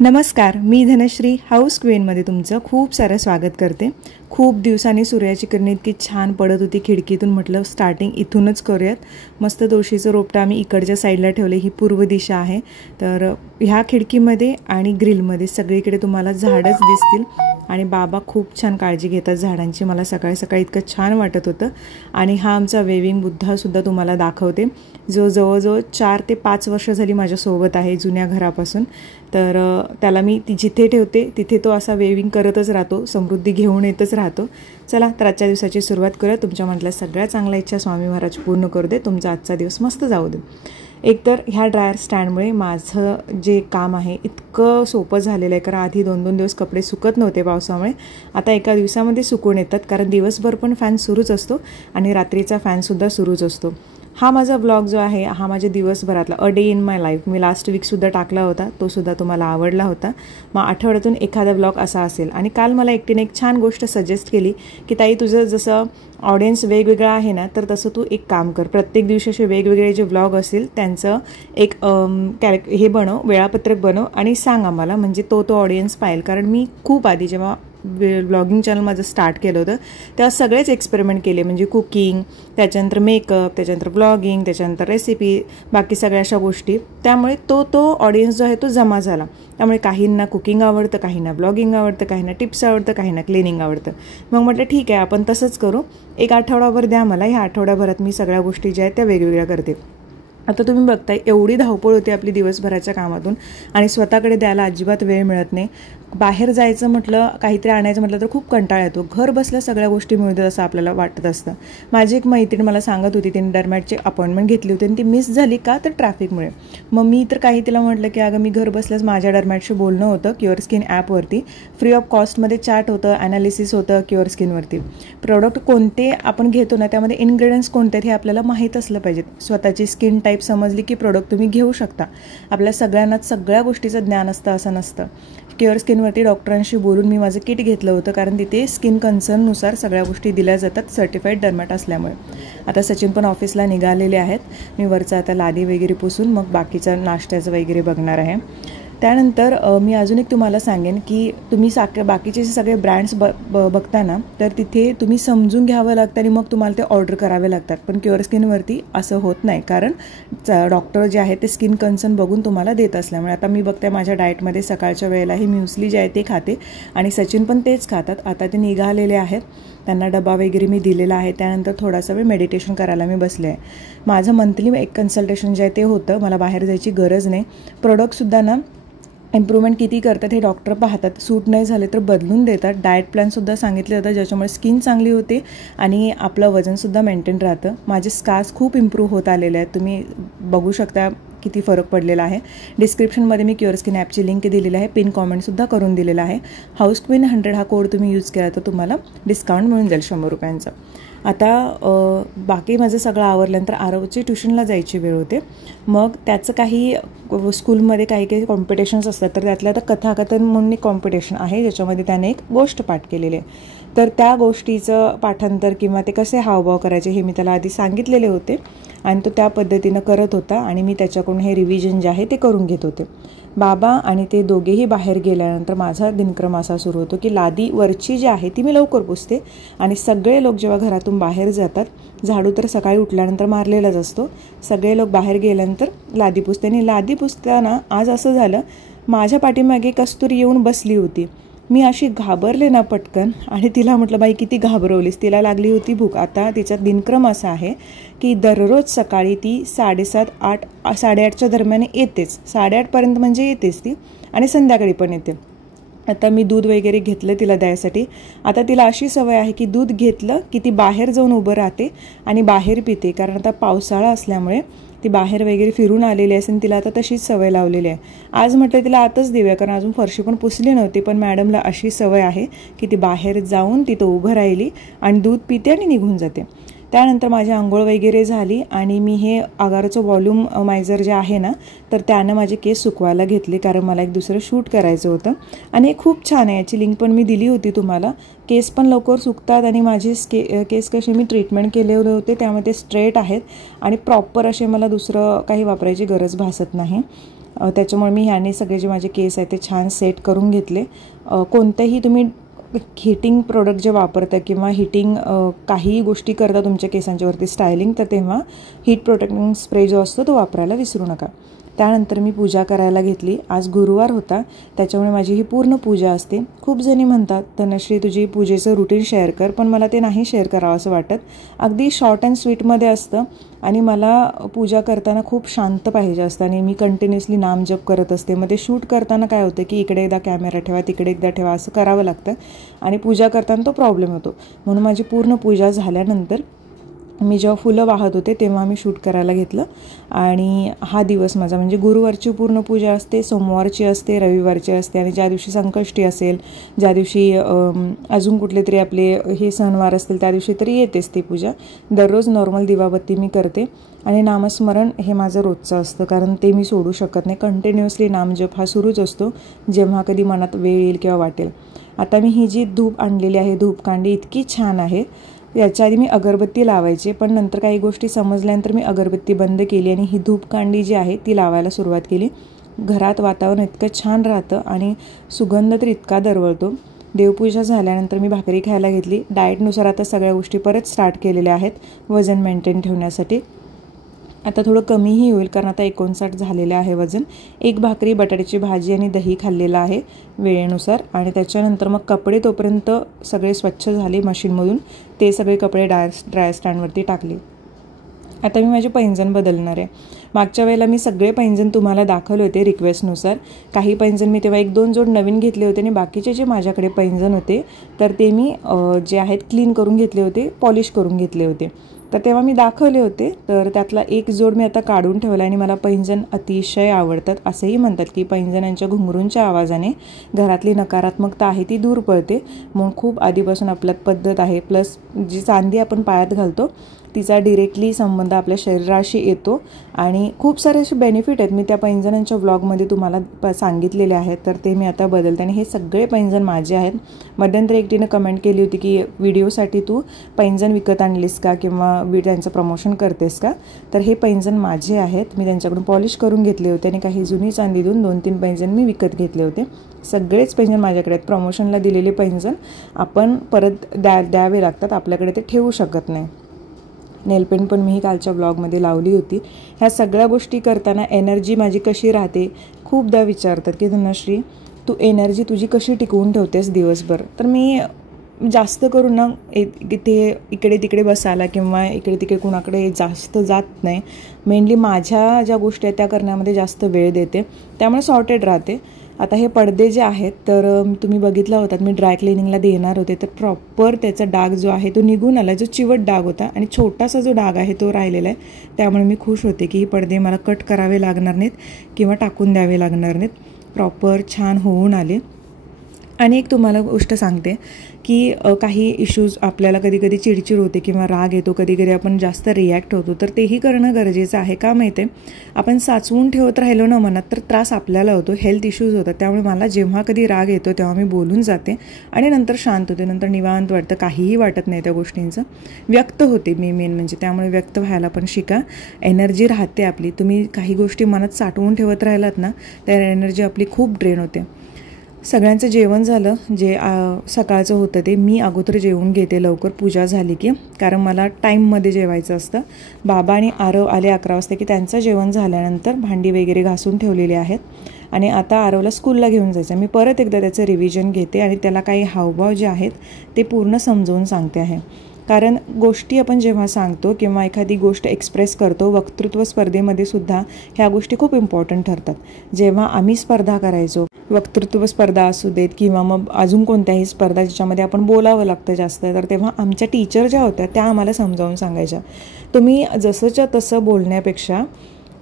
नमस्कार, मी धनश्री हाऊस क्वीनमध्ये तुमचं खूप सारं स्वागत करते। खूप दिवसांनी सूर्याची किरणे इतकी छान पडत होती खिडकीतून, म्हटलं स्टार्टिंग इथूनच करूयात। मस्त तुळशीचं रोपटं आम्ही इकडच्या साईडला ठेवले, ही पूर्व दिशा आहे। तर ह्या खिडकीमध्ये आणि ग्रिलमध्ये सगळीकडे तुम्हाला झाडच दिसतील आणि बाबा खूप छान काळजी घेतात झाडांची। मला सकाळी सकाळी इतकं छान वाटत होतं। आणि हा आमचा वेविंग बुद्धासुद्धा तुम्हाला दाखवते, जो जवळजवळ 4 ते 5 वर्ष झाली माझ्यासोबत आहे जुन्या घरापासून। तर त्याला मी जिथे ठेवते तिथे तो असा वेविंग करतच राहतो, समृद्धी घेऊन येतच राहतो। चला तर आजच्या दिवसाची सुरुवात करूया। तुमच्या मनातल्या सगळ्या चांगल्या इच्छा स्वामी महाराज पूर्ण करू दे, तुमचा आजचा दिवस मस्त जाऊ दे। एकतर ह्या ड्रायर स्टँडमुळे माझं जे काम आहे इतकं सोपं झालेलं आहे, कारण आधी 2-2 दिवस कपडे सुकत नव्हते पावसामुळे। आता एका दिवसामध्ये सुकून येतात, कारण दिवसभर पण फॅन सुरूच असतो आणि रात्रीचा फॅनसुद्धा सुरूच असतो। हा माझा व्लॉग जो आहे हा माझ्या दिवसभरातला a day in my life मी लास्ट वीकसुद्धा टाकला होता, तो सुद्धा तुम्हाला आवडला होता। मग आठवड्यातून एखादा व्लॉग असा असेल। आणि काल मला एकटीने एक छान गोष्ट सजेस्ट केली की ताई, तुझं जसं ऑडियन्स वेगवेगळा आहे ना, तर तसं तू एक काम कर, प्रत्येक दिवशी असे वेगवेगळे जे व्लॉग असतील त्यांचं एक हे बनव, वेळापत्रक बनव आणि सांग आम्हाला, म्हणजे तो ऑडियन्स पाहिल। कारण मी खूप आधी जेव्हा ब्लॉगिंग चॅनल माझं स्टार्ट केलं होतं तेव्हा सगळेच एक्सपेरिमेंट केले, म्हणजे कुकिंग, त्याच्यानंतर मेकअप, त्याच्यानंतर ब्लॉगिंग, त्याच्यानंतर रेसिपी, बाकी सगळ्या अशा गोष्टी। त्यामुळे तो ऑडियन्स जो आहे तो जमा झाला। त्यामुळे काहींना कुकिंग आवडतं, काहींना ब्लॉगिंग आवडतं, काहींना टिप्स आवडतं, काहींना क्लिनिंग आवडतं। मग म्हटलं ठीक आहे, आपण तसंच करू, एक आठवडाभर द्या मला, ह्या आठवड्याभरात मी सगळ्या गोष्टी ज्या आहेत त्या वेगवेगळ्या करते। आता तुम्ही बघताय एवढी धावपळ होते आपली दिवसभराच्या कामातून आणि स्वतःकडे द्यायला अजिबात वेळ मिळत नाही। बाहेर जायचं म्हटलं, काहीतरी आणायचं म्हटलं तर खूप कंटाळा येतो, घर बसल्या सगळ्या गोष्टी मिळतात असं आपल्याला वाटत असतं। माझी एक मैत्रीण मला सांगत होती, तिने डर्मॅटची अपॉइंटमेंट घेतली होती आणि ती मिस झाली का, तर ट्रॅफिकमुळे। मग मी तर काही तिला म्हटलं की अगं मी घर बसल्यास माझ्या डर्मॅटशी बोलणं होतं क्युअर स्किन ॲपवरती, फ्री ऑफ कॉस्टमध्ये चॅट होतं, ॲनालिसिस होतं क्युअर स्किनवरती। प्रोडक्ट कोणते आपण घेतो ना त्यामध्ये इन्ग्रेडियंट्स कोणते आहेत हे आपल्याला माहीत असलं पाहिजेत। स्वतःची स्किन टाईप समजली की प्रोडक्ट तुम्ही घेऊ शकता। आपल्या सगळ्यांनाच सगळ्या गोष्टीचं ज्ञान असतं असं नसतं। क्युअर स्किनवरती डॉक्टरांशी बोलून मी माझं किट घेतलं होतं, कारण तिथे स्किन कन्सर्ननुसार सगळ्या गोष्टी दिल्या जातात, सर्टिफाईड डर्मॅट असल्यामुळे। आता सचिन पण ऑफिसला निघालेले आहेत, मी वरचं आता लादी वगैरे पुसून मग बाकीचं नाश्त्याचं वगैरे बघणार आहे। त्यानंतर मी अजून एक तुम्हाला सांगेन की तुम्ही बाकीचे जे सगळे ब्रँड्स बघता ना, तर तिथे तुम्ही समजून घ्यावं लागतं आणि मग तुम्हाला ते ऑर्डर करावे लागतात। पण क्युअर स्किनवरती असं होत नाही, कारण डॉक्टर जे आहे ते स्किन कन्सर्न बघून तुम्हाला देत असल्यामुळे। आता मी बघते माझ्या डाएटमध्ये सकाळच्या वेळेला ही म्युस्ली जे आहे ते खाते आणि सचिन पण तेच खातात। आता ते निघालेले आहेत, त्यांना डबा वगैरे मी दिलेला आहे। त्यानंतर थोडासा वेळ मेडिटेशन करायला मी बसले आहे। माझं मंथली एक कन्सल्टेशन जे आहे ते होतं, मला बाहेर जायची गरज नाही। प्रोडक्टसुद्धा ना इम्प्रूव्हमेंट किती करतात हे डॉक्टर पाहतात, सूट नाही झाले तर बदलून देतात। डाएट प्लॅनसुद्धा सांगितले जातं, ज्याच्यामुळे स्किन चांगली होते आणि आपलं वजनसुद्धा मेंटेन राहतं। माझे स्कार्स खूप इम्प्रूव्ह होत आलेले आहेत, तुम्ही बघू शकता किती फरक पडलेला आहे। डिस्क्रिप्शनमध्ये मी क्युअर स्किन ॲपची लिंक दिलेली आहे, पिन कॉमेंटसुद्धा करून दिलेला आहे। हाऊस क्वीन 100 हा कोड तुम्ही यूज केला तर तुम्हाला डिस्काउंट मिळून जाईल 100 रुपयांचा। आता बाकी माझं सगळं आवरल्यानंतर आरवची ट्युशनला जायची वेळ होते। मग त्याचं काही स्कूलमध्ये काही कॉम्पिटिशन्स असतात, तर त्यातलं आता कथाकथन म्हणून एक कॉम्पिटिशन आहे, ज्याच्यामध्ये त्याने एक गोष्ट पाठ केलेली आहे। तर त्या गोष्टीचं पाठांतर किंवा ते कसे हावभाव करायचे हे मी त्याला आधी सांगितलेले होते आणि तो त्या पद्धतीनं करत होता आणि मी त्याच्याकडून हे रिव्हिजन जे आहे ते करून घेत होते। बाबा आणि ते दोघेही बाहेर गेल्यानंतर माझा दिनक्रम असा सुरू होतो की लादी वरची जी आहे ती मी लवकर पुसते आणि सगळे लोक जेव्हा घरातून बाहेर जातात, झाडू तर सकाळी उठल्यानंतर मारलेलाच असतो, सगळे लोक बाहेर गेल्यानंतर लादी पुसते। आणि लादी पुसताना आज असं झालं, माझ्या पाठीमागे कस्तुरी येऊन बसली होती। मी अशी घाबरले ना पटकन आणि तिला म्हटलं, बाई किती घाबरवलीस, तिला लागली होती भूक। आता तिचा दिनक्रम असा आहे की दररोज सकाळी ती 7:30, 8, 8:30च्या दरम्यान येतेच, 8:30पर्यंत म्हणजे येतेच ती, आणि संध्याकाळी पण येते। आता मी दूध वगैरे घेतलं तिला द्यायसाठी। आता तिला अशी सवय आहे की दूध घेतलं की ती बाहेर जाऊन उभं राहते आणि बाहेर पिते, कारण आता पावसाळा असल्यामुळे ती बाहेर वगैरे फिरून आलेली असेल, तिला आता तशीच सवय लावलेली आहे। आज म्हटलं तिला आताच देऊया, कारण अजून फरशी पण पुसली नव्हती, पण मॅडमला अशी सवय आहे की ती बाहेर जाऊन तिथं उभं राहिली आणि दूध पिते आणि निघून जाते। त्यानंतर माझी आंघोळ वगैरे झाली आणि मी हे आगाराचं व्हॉल्यूम मायझर जे आहे ना, तर त्यानं माझे केस सुकवायला घेतले, कारण मला एक दुसरं शूट करायचं होतं आणि हे खूप छान आहे, याची लिंक पण मी दिली होती तुम्हाला। केस पण लवकर सुकतात आणि माझे केस कसे मी ट्रीटमेंट केलेले होते त्यामुळे ते स्ट्रेट आहेत आणि प्रॉपर असे, मला दुसरं काही वापरायची गरज भासत नाही। त्याच्यामुळे मी ह्याने सगळे जे माझे केस आहेत ते छान सेट करून घेतले. कोणतेही तुम्ही हीटिंग प्रोडक्ट जे वापरता किंवा हीटिंग काही गोष्टी करता तुमच्या केसांच्यावरती स्टायलिंग, तर तेव्हा हीट प्रोटेक्टिंग स्प्रे जो असतो तो वापरायला विसरू नका. त्यानंतर मी पूजा करायला घेतली. आज गुरुवार होता, त्याच्यामुळे माझी ही पूर्ण पूजा असते. खूप जणी म्हणतात तनुश्री तुझी पूजेचं रुटीन शेअर कर, पण मला ते नाही शेअर करावं असं वाटत. अगदी शॉर्ट अँड स्वीटमध्ये असतं आणि मला पूजा करताना खूप शांत पाहिजे असतं आणि मी कंटिन्युअसली नामजप करत असते. मग ते शूट करताना काय होतं की इकडे एकदा कॅमेरा ठेवा, तिकडे एकदा ठेवा, असं करावं लागतं आणि पूजा करताना तो प्रॉब्लेम होतो. म्हणून माझी पूर्ण पूजा झाल्यानंतर मी जेव्हा फुलं वाहत होते तेव्हा मी शूट करायला घेतलं. आणि हा दिवस माझा म्हणजे गुरुवारची पूर्ण पूजा असते, सोमवारची असते, रविवारची असते आणि ज्या दिवशी संकष्टी असेल, ज्या दिवशी अजून कुठले तरी आपले हे सणवार असतील त्या दिवशी तरी येतेच ती पूजा. दररोज नॉर्मल दिवाबत्ती मी करते आणि नामस्मरण हे माझं रोजचं असतं, कारण ते मी सोडू शकत नाही. कंटिन्युअसली नामजप हा सुरूच असतो जेव्हा कधी मनात वेळ येईल किंवा वाटेल. आता मी ही जी धूप आणलेली आहे, धूपकांडी इतकी छान आहे. याच्या आधी मी अगरबत्ती लावायचे, पण नंतर काही गोष्टी समजल्यानंतर मी अगरबत्ती बंद केली आणि ही धूपकांडी जी आहे ती लावायला सुरुवात केली. घरात वातावरण इतकं छान राहतं आणि सुगंध तर इतका दरवळतो. देवपूजा झाल्यानंतर मी भाकरी खायला घेतली. डाएटनुसार आता सगळ्या गोष्टी परत स्टार्ट केलेल्या आहेत वजन मेंटेन ठेवण्यासाठी. आता थोडं कमीही होईल कारण आता 59 झालेलं आहे वजन. एक भाकरी, बटाट्याची भाजी आणि दही खाल्लेलं आहे वेळेनुसार. आणि त्याच्यानंतर मग कपडे तोपर्यंत सगळे स्वच्छ झाले मशीनमधून, ते सगळे कपडे ड्राय स्टँडवरती टाकले. आता मी माझे पैंजण बदलणार आहे. मागच्या वेळेला मी सगळे पैंजण तुम्हाला दाखवले होते रिक्वेस्टनुसार. काही पैंजण मी तेव्हा 1-2 जोड नवीन घेतले होते आणि बाकीचे जे माझ्याकडे पैंजण होते तर ते मी जे आहेत क्लीन करून घेतले होते, पॉलिश करून घेतले होते. तर तेव्हा मी दाखवले होते. तर त्यातला एक जोड मी आता काढून ठेवला आणि मला पैंजण अतिशय आवडतात. असंही म्हणतात की पैंजणांच्या घुंगरूंच्या आवाजाने घरातली नकारात्मकता आहे ती दूर पळते. म्हणून खूप आधीपासून आपल्यात पद्धत आहे. प्लस जी चांदी आपण पायात घालतो तिचा डिरेक्टली संबंध आपल्या शरीराशी येतो आणि खूप सारे असे बेनिफिट आहेत. मी त्या पैंजणांच्या व्लॉगमध्ये तुम्हाला सांगितलेले आहेत. तर ते मी आता बदलते आणि हे सगळे पैंजण माझे आहेत. मध्यंतरी एकटीनं कमेंट केली होती की व्हिडिओसाठी तू पैंजण विकत आणलीस का किंवा त्यांचं प्रमोशन करतेस का. तर हे पैंजण माझे आहेत. मी त्यांच्याकडून पॉलिश करून घेतले होते आणि काही जुनी चांदी देऊन 2-3 पैंजण मी विकत घेतले होते. सगळेच पैंजण माझ्याकडे आहेत. प्रमोशनला दिलेले पैंजण आपण परत द्यावे लागतात, आपल्याकडे ते ठेवू शकत नाही. नेलपेंट पण मी कालच्या ब्लॉगमध्ये लावली होती. ह्या सगळ्या गोष्टी करताना एनर्जी माझी कशी राहते खूपदा विचारतात की तनुश्री तू एनर्जी तुझी कशी टिकवून ठेवतेस दिवसभर. तर मी जास्त करून ना ते इकडे तिकडे बसायला किंवा इकडे तिकडे कुणाकडे जास्त जात नाही. मेनली माझ्या ज्या गोष्टी आहेत त्या करण्यामध्ये जास्त वेळ देते, त्यामुळे सॉर्टेड राहते. आता हे पडदे जे आहेत तर तुम्ही बघितला होतात मी ड्राय क्लिनिंगला देणार होते, तर प्रॉपर त्याचा डाग जो आहे तो निघून आला. जो चिवट डाग होता आणि छोटासा जो डाग आहे तो राहिलेला आहे. त्यामुळे मी खुश होते की ही पडदे मला कट करावे लागणार नाहीत किंवा टाकून द्यावे लागणार नाहीत. प्रॉपर छान होऊन आले. आणि एक तुम्हाला गोष्ट सांगते की काही इश्यूज आपल्याला कधी कधी चिडचिड होते किंवा राग येतो, कधी कधी आपण जास्त रिॲक्ट होतो, तर तेही करणं गरजेचं आहे. का माहिती आहे, आपण साचवून ठेवत राहिलो ना मनात तर त्रास आपल्याला होतो, हेल्थ इश्यूज होतात. त्यामुळे मला जेव्हा कधी राग येतो तेव्हा मी बोलून जाते आणि नंतर शांत होते, नंतर निवांत वाटतं, काहीही वाटत नाही त्या गोष्टींचं. व्यक्त होते मी मेन म्हणजे. त्यामुळे व्यक्त व्हायला पण शिका. एनर्जी राहते आपली. तुम्ही काही गोष्टी मनात साठवून ठेवत राहिलात ना तर एनर्जी आपली खूप ड्रेन होते. सगळ्यांचं जेवण झालं, जे सकाळचं होतं ते. मी अगोदर जेवून घेते लवकर पूजा झाली की, कारण मला टाईममध्ये जेवायचं असतं. बाबा आणि आरव आले 11 वाजता की त्यांचं जेवण झाल्यानंतर भांडी वगैरे घासून ठेवलेली आहेत आणि आता आरवला स्कूलला घेऊन जायचं. मी परत एकदा त्याचं रिव्हिजन घेते आणि त्याला काही हावभाव जे आहेत ते पूर्ण समजावून सांगते आहे. कारण गोष्टी आपण जेव्हा सांगतो किंवा एखादी गोष्ट एक्सप्रेस करतो, वक्तृत्व स्पर्धेमध्ये सुद्धा ह्या गोष्टी खूप इम्पॉर्टंट ठरतात. जेव्हा आम्ही स्पर्धा करायचो, वक्तृत्व स्पर्धा असू देत किंवा मग अजून कोणत्याही स्पर्धा ज्याच्यामध्ये आपण बोलावं लागतं जास्त, तर तेव्हा आमच्या टीचर ज्या होत्या त्या आम्हाला समजावून सांगायच्या, तुम्ही जसंच्या तसं बोलण्यापेक्षा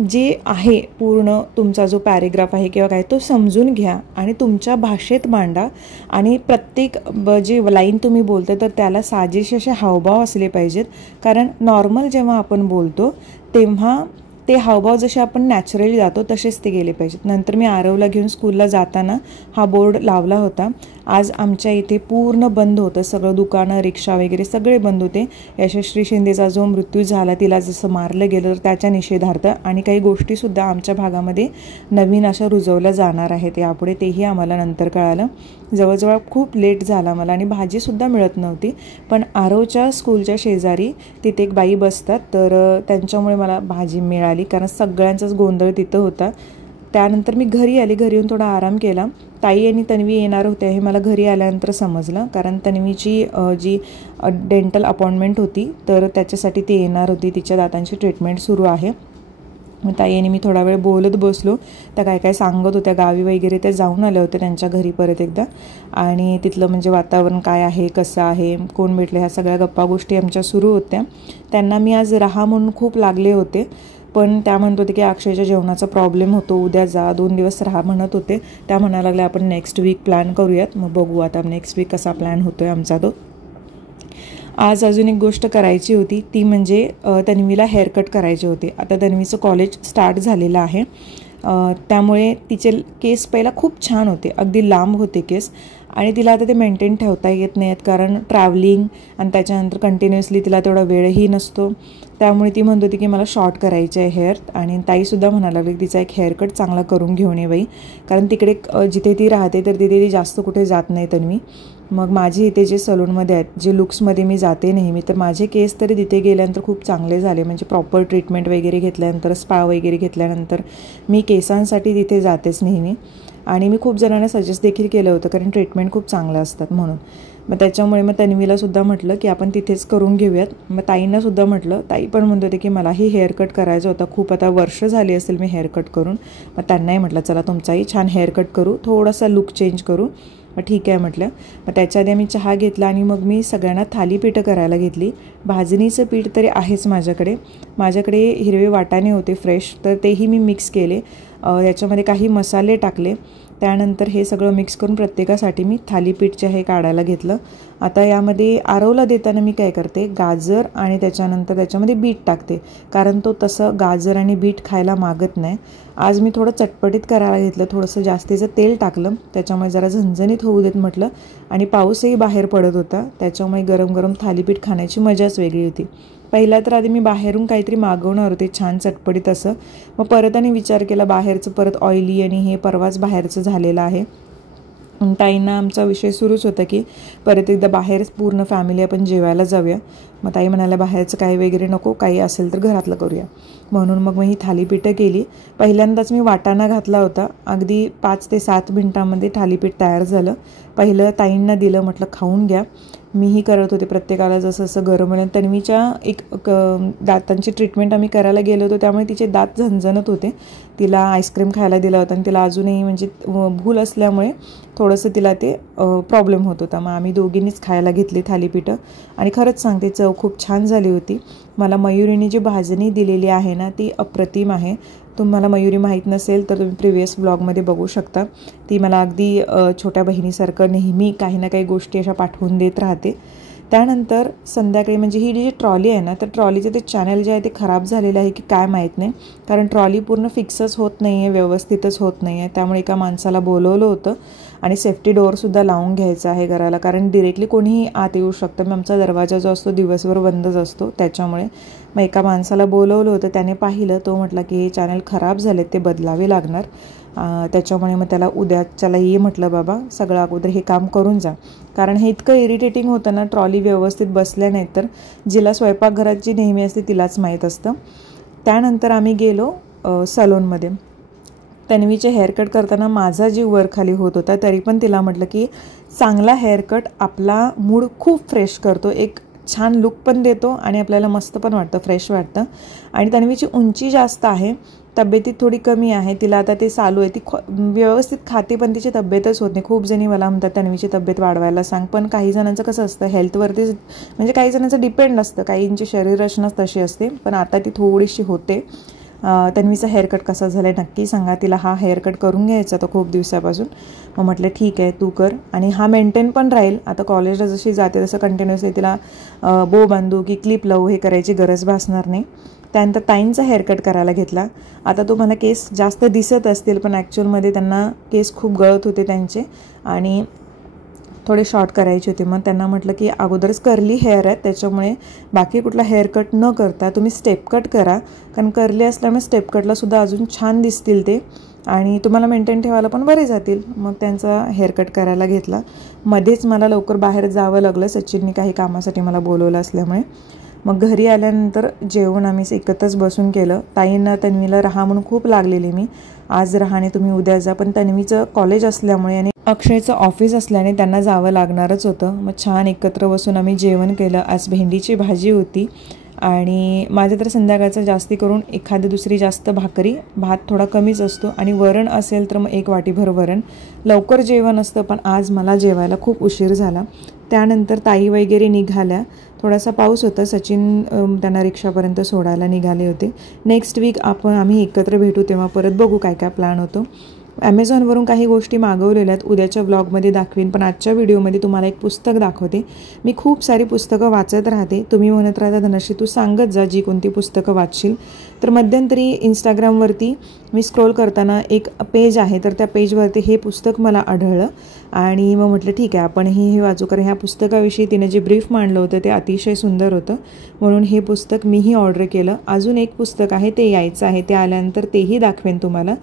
जे आहे पूर्ण तुमचा जो पॅरेग्राफ आहे किंवा काय तो समजून घ्या आणि तुमच्या भाषेत मांडा. आणि प्रत्येक जे लाईन तुम्ही बोलते तर त्याला साजेसे असे हावभाव असले पाहिजेत. कारण नॉर्मल जेव्हा आपण बोलतो तेव्हा ते हावभाव जसे आपण नॅचरली जातो तसेच ते गेले पाहिजेत. नंतर मी आरवला घेऊन स्कूलला जाताना हा बोर्ड लावला होता. आज आमच्या इथे पूर्ण बंद होतं, सगळं दुकानं, रिक्षा वगैरे सगळे बंद होते. यशस्वी शिंदेचा जो मृत्यू झाला, तिला जसं मारलं गेलं तर त्याच्या निषेधार्थ आणि काही गोष्टीसुद्धा आमच्या भागामध्ये नवीन अशा रुजवल्या जाणार आहेत यापुढे, तेही आम्हाला नंतर कळालं. जवळजवळ खूप लेट झाला मला आणि भाजीसुद्धा मिळत नव्हती. पण आरवच्या स्कूलच्या शेजारी तिथे एक बाई बसतात, तर त्यांच्यामुळे मला भाजी मिळाली, कारण सगळ्यांचाच गोंधळ तिथं होता. त्यानंतर मी घरी आले. घरी येऊन थोडा आराम केला. ताई आणि तन्वी येणार होत्या हे मला घरी आल्यानंतर समजलं, कारण तन्वीची जी डेंटल अपॉइंटमेंट होती तर त्याच्यासाठी ती येणार होती. तिच्या दातांची ट्रीटमेंट सुरू आहे. मग ताई आणि मी थोडा वेळ बोलत बसलो. त्या काय काय सांगत होत्या, गावी वगैरे त्या जाऊन आल्या होत्या त्यांच्या घरी परत एकदा, आणि तिथलं म्हणजे वातावरण काय आहे, कसं आहे, कोण भेटले, ह्या सगळ्या गप्पा गोष्टी आमच्या सुरू होत्या. त्यांना मी आज राहा म्हणून खूप लागले होते, पण त्या म्हणत होते की अक्षयच्या जेवणाचा प्रॉब्लेम होतो, उद्या जा, 2 दिवस राहा म्हणत होते. त्या म्हणायला लागल्या आपण नेक्स्ट वीक प्लॅन करूयात. मग बघू आता नेक्स्ट वीक कसा प्लॅन होतो आहे आमचा तो. आज अजून एक गोष्ट करायची होती, ती म्हणजे तन्वीला हेअरकट करायचे होते. आता तन्वीचं कॉलेज स्टार्ट झालेलं आहे, त्यामुळे तिचे केस पहिला खूप छान होते, अगदी लांब होते केस, आणि तिला आता ते मेंटेन ठेवता येत नाहीत, कारण ट्रॅव्हलिंग आणि त्याच्यानंतर कंटिन्युअसली तिला तेवढा वेळही नसतो. त्यामुळे ती म्हणत होती की मला शॉर्ट करायचे आहे हेअर, आणि ताईसुद्धा म्हणायला लागली तिचा एक हेअरकट चांगला करून घेऊन ये बाई, कारण तिकडे जिथे ती राहते तर तिथे ती जास्त कुठे जात नाही तन्वी. मग माझे इथे जे सलूनमध्ये आहेत, जे लुक्समध्ये मी जाते नेहमी, तर माझे केस तरी तिथे गेल्यानंतर खूप चांगले झाले, म्हणजे प्रॉपर ट्रीटमेंट वगैरे घेतल्यानंतर, स्पा वगैरे घेतल्यानंतर मी केसांसाठी तिथे जातेच नेहमी. आणि मी खूप जणांना सजेस्ट देखील केलं होतं, कारण ट्रीटमेंट खूप चांगलं असतात म्हणून. मग त्याच्यामुळे मग तन्वीलासुद्धा म्हटलं की आपण तिथेच करून घेऊयात. मग ताईंनासुद्धा म्हटलं, ताई पण म्हणत होते की मलाही हेअरकट करायचं होता, खूप आता वर्ष झाली असेल मी हेअरकट करून. मग त्यांनाही म्हटलं चला तुमचाही छान हेअरकट करू, थोडासा लुक चेंज करू. मग ठीक आहे म्हटलं. मग त्याच्या आधी आम्ही चहा घेतला आणि मग मी सगळ्यांना थालीपीठं करायला घेतली. भाजणीचं पीठ तरी आहेच माझ्याकडे हिरवे वाटाणे होते फ्रेश, तर तेही मी मिक्स केले, याच्यामध्ये काही मसाले टाकले. त्यानंतर हे सगळं मिक्स करून प्रत्येकासाठी मी थालीपीठ हे काढायला घेतलं. आता यामध्ये आरवला देताना मी काय करते, गाजर आणि त्याच्यानंतर त्याच्यामध्ये बीट टाकते, कारण तो तसं गाजर आणि बीट खायला मागत नाही. आज मी थोडं चटपटीत करायला घेतलं, थोडंसं जास्तीचं तेल टाकलं, त्याच्यामुळे जरा झणझणीत होऊ देत म्हटलं. आणि पाऊसही बाहेर पडत होता, त्याच्यामुळे गरम गरम थालीपीठ खाण्याची मजाच वेगळी होती. पहिला तर आधी मी बाहेरून काहीतरी मागवणार होते छान चटपटीत असं, मग परत आणि विचार केला बाहेरचं परत ऑइली आणि हे परवाच बाहेरचं झालेलं आहे. ताईंना आमचा विषय सुरूच होता की परत एकदा बाहेर पूर्ण फॅमिली आपण जेवायला जाऊया. मग ताई म्हणाल्या बाहेरचं काही वगैरे नको, काही असेल तर घरातलं करूया. म्हणून मग ही थालीपीठं केली. पहिल्यांदाच मी वाटाणा घातला होता, अगदी 5 ते 7 मिनटामध्ये थालीपीठ तयार झालं. पहिलं ताईंना दिलं, म्हटलं खाऊन घ्या. मीही करत होते प्रत्येकाला जसं जसं गरम होईल. तन्वीच्या एक दातांची ट्रीटमेंट आम्ही करायला गेलो होतो, त्यामुळे तिचे दात झणझणत होते. तिला आईस्क्रीम खायला दिला होता आणि तिला अजूनही म्हणजे भूल असल्यामुळे थोडंसं तिला ते प्रॉब्लेम होत होता. मग आम्ही दोघींनीच खायला घेतली थालीपीठं, आणि खरंच सांगते चव खूप छान झाली होती. मला मयुरीने जी भाजणी दिलेली आहे ना, ती अप्रतिम आहे. तुम्हाला मयुरी माहीत नसेल तर तुम्ही प्रिव्हियस ब्लॉगमध्ये बघू शकता. ती मला अगदी छोट्या बहिणीसारखं नेहमी काही ना काही गोष्टी अशा पाठवून देत राहते. त्यानंतर संध्याकाळी म्हणजे ही जी ट्रॉली आहे ना, तर ट्रॉलीचे ते चॅनल जे आहे ते खराब झालेलं आहे की काय माहीत नाही, कारण ट्रॉली पूर्ण फिक्सच होत नाही आहे, व्यवस्थितच होत नाही आहे. त्यामुळे एका माणसाला बोलवलं होतं, आणि सेफ्टी डोअरसुद्धा लावून घ्यायचा आहे घराला, कारण डिरेक्टली कोणीही आत येऊ शकतं. मग आमचा दरवाजा जो असतो दिवसभर बंदच असतो, त्याच्यामुळे मग एका माणसाला बोलवलं होतं. त्याने पाहिलं, तो म्हटला की हे चॅनल खराब झाले, ते बदलावे लागणार. त्याच्यामुळे मग त्याला उद्याच्याला ये म्हटलं, बाबा सगळं अगोदर हे काम करून जा, कारण हे इतकं इरिटेटिंग होतं ना, ट्रॉली व्यवस्थित बसल्या नाही तर जिला स्वयंपाकघरात जी नेहमी असते तिलाच माहीत असतं. त्यानंतर आम्ही गेलो सलूनमध्ये. तन्वीचे हेअरकट करताना माझा जीव वरखाली होत होता, तरी पण तिला म्हटलं की चांगला हेअरकट आपला मूड खूप फ्रेश करतो, एक छान लुक पण देतो आणि आपल्याला मस्त पण वाटतं, फ्रेश वाटतं. आणि तन्वीची उंची जास्त आहे, तब्येतीत थोडी कमी आहे. तिला आता ते चालू आहे, ती व्यवस्थित खाते पण तिची तब्येतच होत नाही. खूप जणी मला म्हणतात तन्वीची तब्येत वाढवायला सांग, पण काही जणांचं कसं असतं हेल्थवरतीच, म्हणजे काही जणांचं डिपेंड असतं, काहींची शरीर रचनाच तशी असते. पण आता ती थोडीशी होते. तन्वीचा हेअरकट कसा झाला आहे नक्की सांगा. तिला हा हेअरकट करून घ्यायचा होता खूप दिवसापासून. मग म्हटलं ठीक आहे तू कर, आणि हा मेंटेन पण राहील. आता कॉलेजला जशी जाते तसं कंटिन्युअसली तिला बो बांधू की क्लिप लावू हे करायची गरज भासणार नाही. त्यानंतर ताईंचा हेअरकट करायला घेतला. आता तुम्हाला केस जास्त दिसत असतील, पण ॲक्च्युअलमध्ये त्यांना केस खूप गळत होते त्यांचे आणि थोडे शॉर्ट करायचे होते. मग त्यांना म्हटलं की अगोदरच कर्ली हेअर आहे, त्याच्यामुळे बाकी कुठला हेअरकट न करता तुम्ही स्टेप कट करा, कारण कर्ली असल्यामुळे स्टेप कटलासुद्धा अजून छान दिसतील ते आणि तुम्हाला मेंटेन ठेवायला पण बरे जातील. मग त्यांचा हेअरकट करायला घेतला. मध्येच मला लवकर बाहेर जावं लागलं, सचिनने काही कामासाठी मला बोलवलं असल्यामुळे. मग घरी आल्यानंतर जेवण आम्ही एकत्रच बसून केलं. ताईंना तन्वीला राहा म्हणून खूप लागलेली मी, आज राहाने तुम्ही उद्या जा, पण तन्वीचं कॉलेज असल्यामुळे आणि अक्षयचं ऑफिस असल्याने त्यांना जावं लागणारच होतं. मग छान एकत्र बसून आम्ही जेवण केलं. आज भेंडीची भाजी होती आणि माझ्या तर संध्याकाळचं जास्ती करून एखादी दुसरी जास्त भाकरी, भात थोडा कमीच असतो आणि वरण असेल तर मग 1 वाटीभर वरण. लवकर जेवण असतं, पण आज मला जेवायला खूप उशीर झाला. त्यानंतर ताई वगैरे निघाल्या. थोडासा पाऊस होता, सचिन त्यांना रिक्षापर्यंत सोडायला निघाले होते. नेक्स्ट वीक आम्ही एकत्र भेटू, तेव्हा परत बघू काय काय प्लॅन होतो. ॲमेझॉनवरून काही गोष्टी मागवलेल्या आहेत, उद्याच्या ब्लॉगमध्ये दाखवीन, पण आजच्या व्हिडिओमध्ये तुम्हाला एक पुस्तक दाखवते. मी खूप सारी पुस्तकं वाचत राहते. तुम्ही म्हणत राहता धनश्री तू सांगत जा जी कोणती पुस्तकं वाचशील. तर मध्यंतरी इंस्टाग्रामवरती मी स्क्रोल करताना एक पेज आहे, तर त्या पेजवरती हे पुस्तक मला आढळलं आणि मग म्हटलं ठीक आहे आपणही हे वाचू, कारण ह्या पुस्तकाविषयी तिने जे ब्रीफ मांडलं होतं ते अतिशय सुंदर होतं, म्हणून हे पुस्तक मीही ऑर्डर केलं. अजून एक पुस्तक आहे ते यायचं आहे, ते आल्यानंतर तेही दाखवेन तुम्हाला.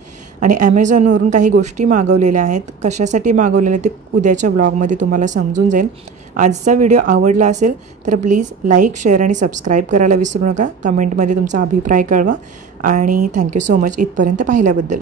आणि ॲमेझॉनवरून काही गोष्टी मागवलेल्या आहेत, कशासाठी मागवलेल्या ते उद्याच्या ब्लॉगमध्ये तुम्हाला समजून जाईल. आजचा व्हिडिओ आवडला असेल तर प्लीज लाईक, शेअर आणि सबस्क्राईब करायला विसरू नका. कमेंटमध्ये तुमचा अभिप्राय कळवा आणि थँक्यू सो मच इथपर्यंत पाहिल्याबद्दल.